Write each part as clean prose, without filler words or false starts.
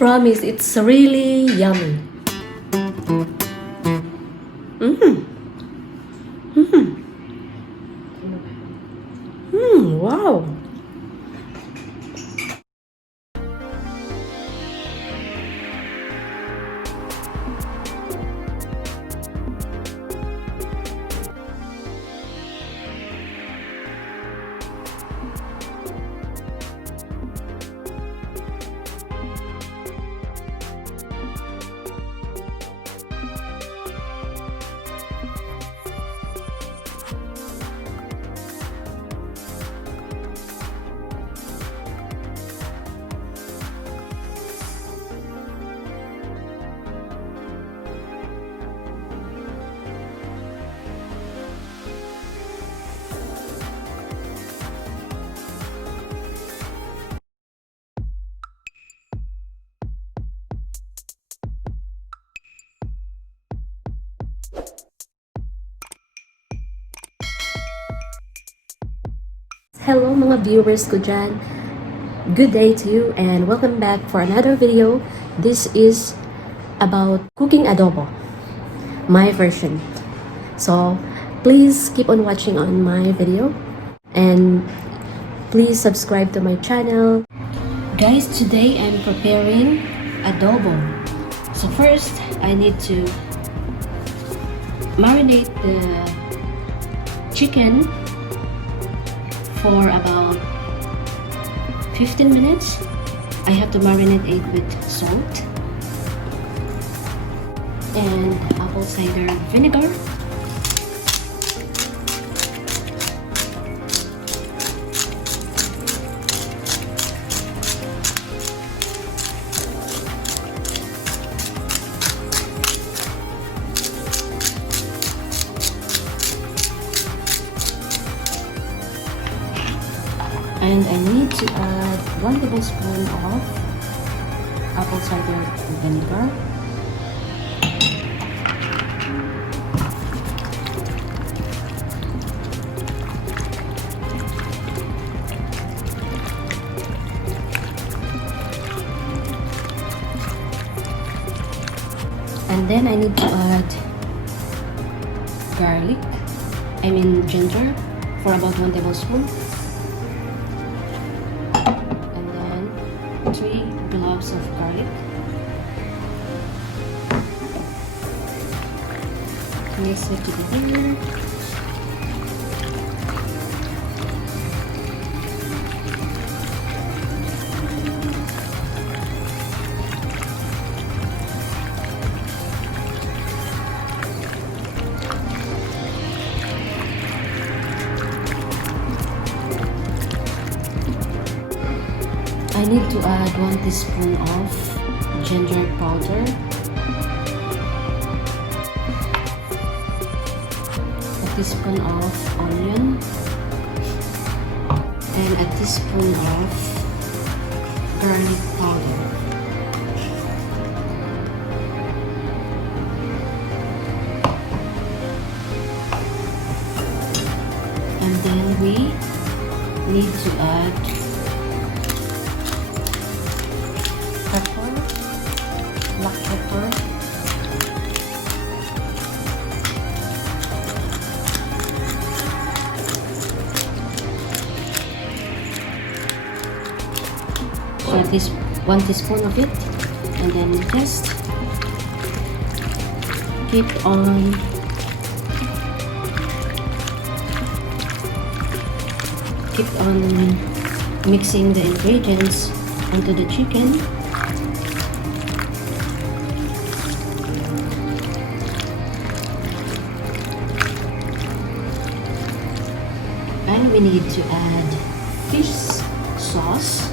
Promise, it's really yummy. Wow. Hello mga viewers ko dyan. Good day to you and welcome back for another video. This is about cooking adobo, my version. So please keep on watching on my video and please subscribe to my channel. Guys, today I'm preparing adobo. So first, I need to marinate the chicken for about 15 minutes. I have to marinate it with salt and apple cider vinegar. And I need to add 1 tablespoon of apple cider vinegar. And then I need to add ginger for about 1 tablespoon. 3 cloves of garlic, mix it together, I need to add 1 teaspoon of ginger powder, a teaspoon of onion, and a teaspoon of garlic powder. And then we need to add pepper, black pepper, so this 1 teaspoon of it, and then just keep on mixing the ingredients onto the chicken. And we need to add fish sauce.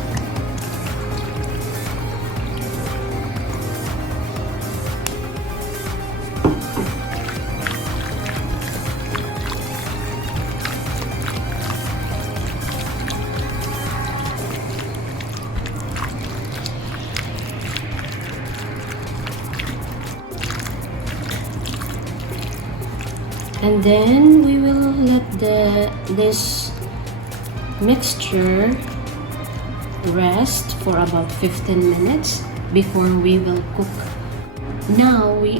And then we will let this mixture rest for about 15 minutes. before we will cook. Now we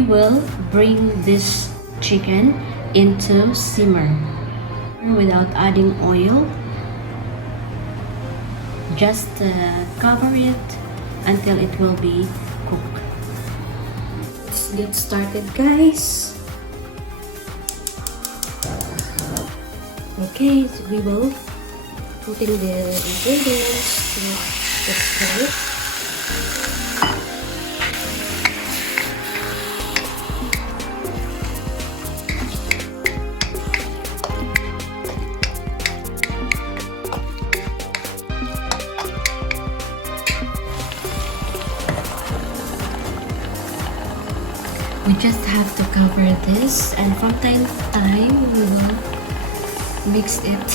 will bring this chicken into simmer without adding oil. Just cover it until it will be cooked. Let's get started, guys. Okay, so we will put in the ingredients to get started. We just have to cover this, and from time to time we will mix it.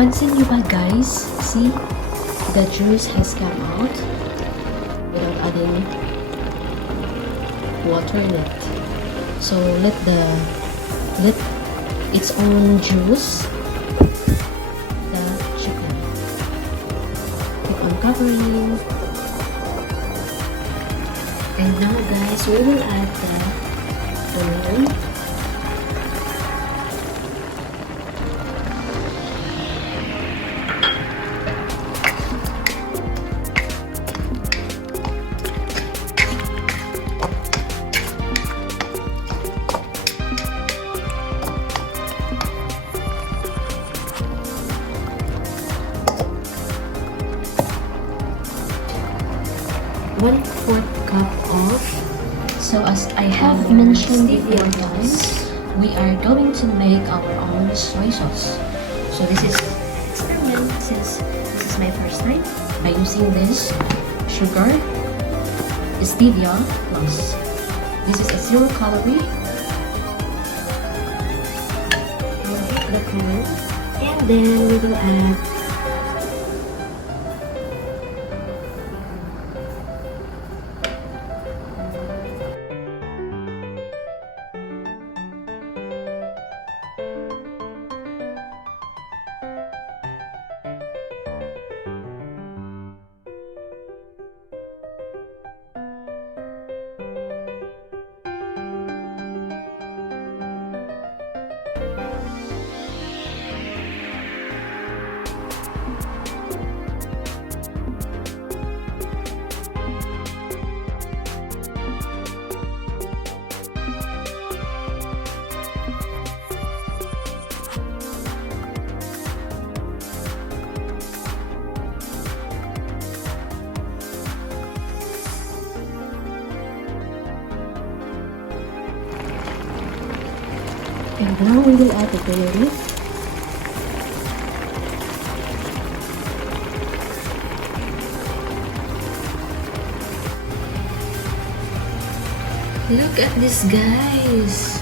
Pansin nyo ba, guys? See? The juice has come out without adding water in it. So let its own juice the chicken. Keep on covering. And now, guys, we will add the onion. One-fourth cup of, so as I have mentioned before, guys, we are going to make our own soy sauce. So this is experiment, since this is my first time by using this sugar, stevia plus. This is a 0 calorie. We'll heat the pan, and then we will add and now we will add the bay leaf. Look at this, guys.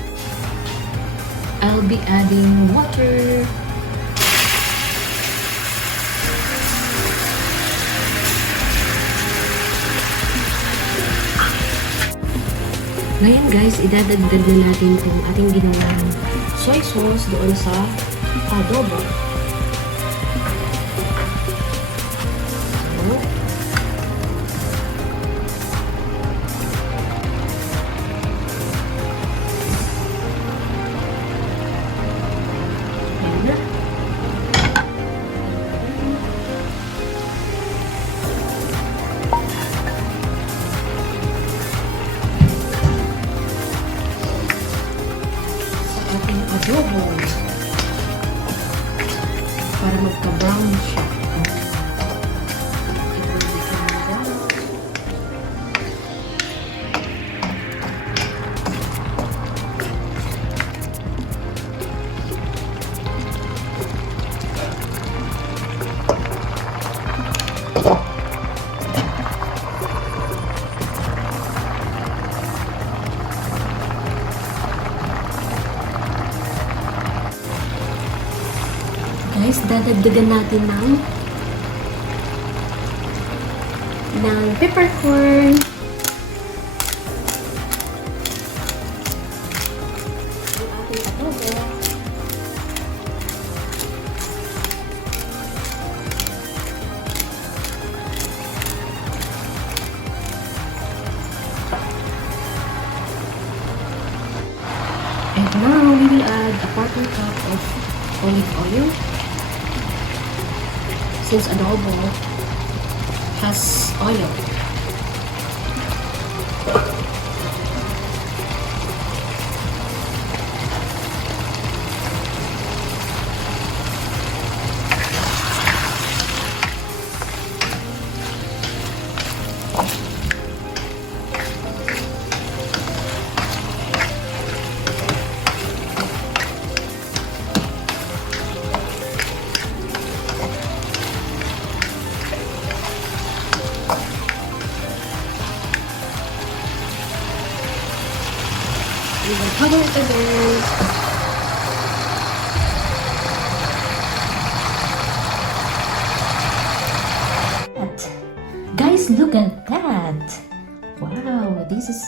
I'll be adding water. Ngayon, guys, idadagdag na natin itong ating ginawang soy sauce doon sa adobo. So, ayan na. Sa ating adobo. dadagdagan natin ng peppercorn. Ang ating adobo. And now we will add a quarter cup of olive oil. Since adobo has oil. We will cover it again. Guys, look at that! Wow, this is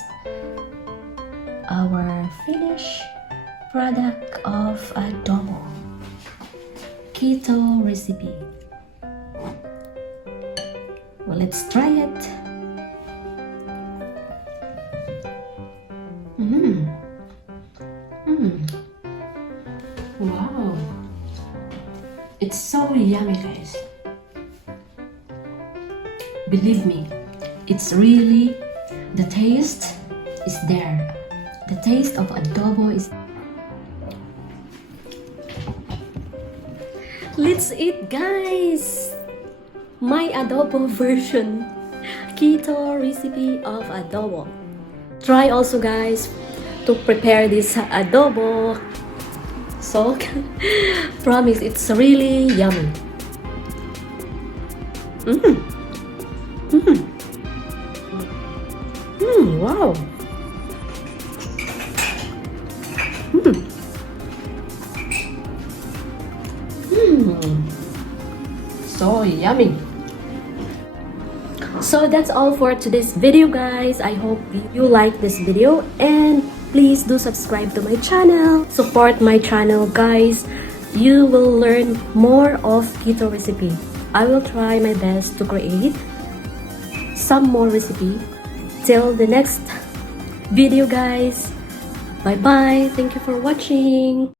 our finished product of adobo. Keto recipe. Well, let's try it. Wow, it's so yummy, guys. Believe me, it's really, the taste is there. The taste of adobo is. Let's eat, guys! My adobo version. Keto recipe of adobo. Try also, guys, to prepare this adobo. So, promise, it's really yummy. Wow. So yummy. So that's all for today's video, guys. I hope you like this video, and please do subscribe to my channel. Support my channel, guys. You will learn more of keto recipe. I will try my best to create some more recipe. Till the next video, guys. Bye bye. Thank you for watching.